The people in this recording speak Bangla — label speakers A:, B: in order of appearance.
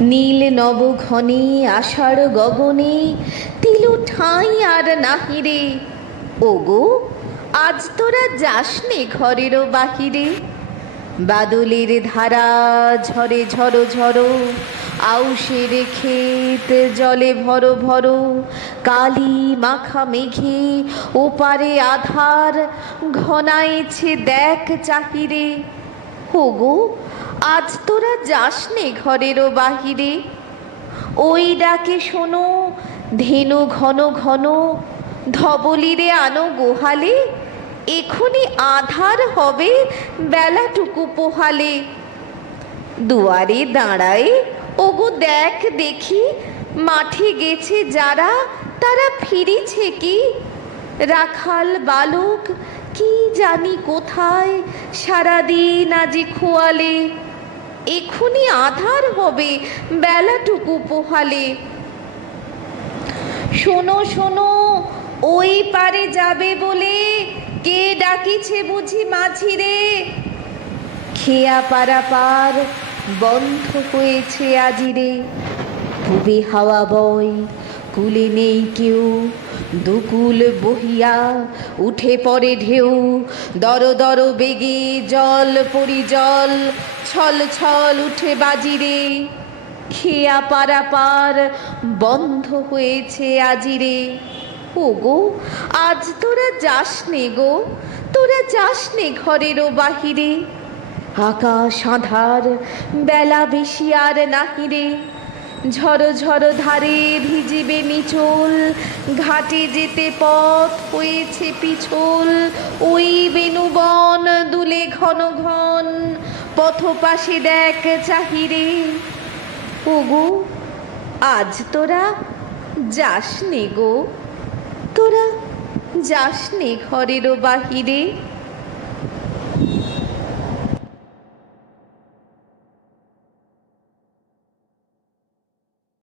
A: নীল নব ঘনে আষাঢ় গগনে, তিলু ঠাঁই আর নাহিরে ওগো, আজ তোরা যাসনে ঘরেরও বাহিরে। বাদলের ধারা ঝরে ঝরো ঝরো, আউশের ক্ষেত জলে ভরো ভরো, কালি মাখা মেঘে ওপারে আধার ঘনাইছে দেখ চাহিরে। হোগো আজ তোরা যাস যাসনে ঘরেরও বাহিরে। ওই ডাকে শোনো, ধেনু ঘন ঘন, ধবলিরে আনো গোহালে। এখনি আধার হবে বেলাটুকু পোহালে। দুয়ারে দাঁড়ায়, ওগো দেখ দেখি, মাঠে গেছে যারা, তারা ফিরেছে কি? রাখাল বালক, কি জানি কোথায়, সারাদিন আজি খোয়ালে। এখুনি আধার হবে বেলাটুকু পোহালে। শোনো শোনো, ওই পারে যাবে বলে কে ডাকিছে বুঝি মাঝিরে? খেয়া পারা পার বন্ধ হয়েছে আজিরে খুবই হাওয়া বয়। কুলে নেই কেউ। দুকুল বহিয়া উঠে পড়ে ঢেউ। দর দর বেগে জল পরি জল। ছল ছল উঠে বাজিরে। খেয়া পারা পার বন্ধ হয়েছে আজিরে। ওগো, আজ তোরা যাস নে গো। তোরা যাস নে ঘরেরও বাহিরে। আকাশ আধার, বেলা বেশি আর নাহিরে। ঝড়ো ঝড়ো ধারে ভিজিবে নিচল, ঘাটে যেতে পথ হয়েছে পিছল। ওই বেনুবন দুলে ঘন ঘন, পথ পাশে দেখ চাহিরে। ওগো, আজ তোরা যাস নে গো? তোরা যাস নে ঘরেরও বাহিরে?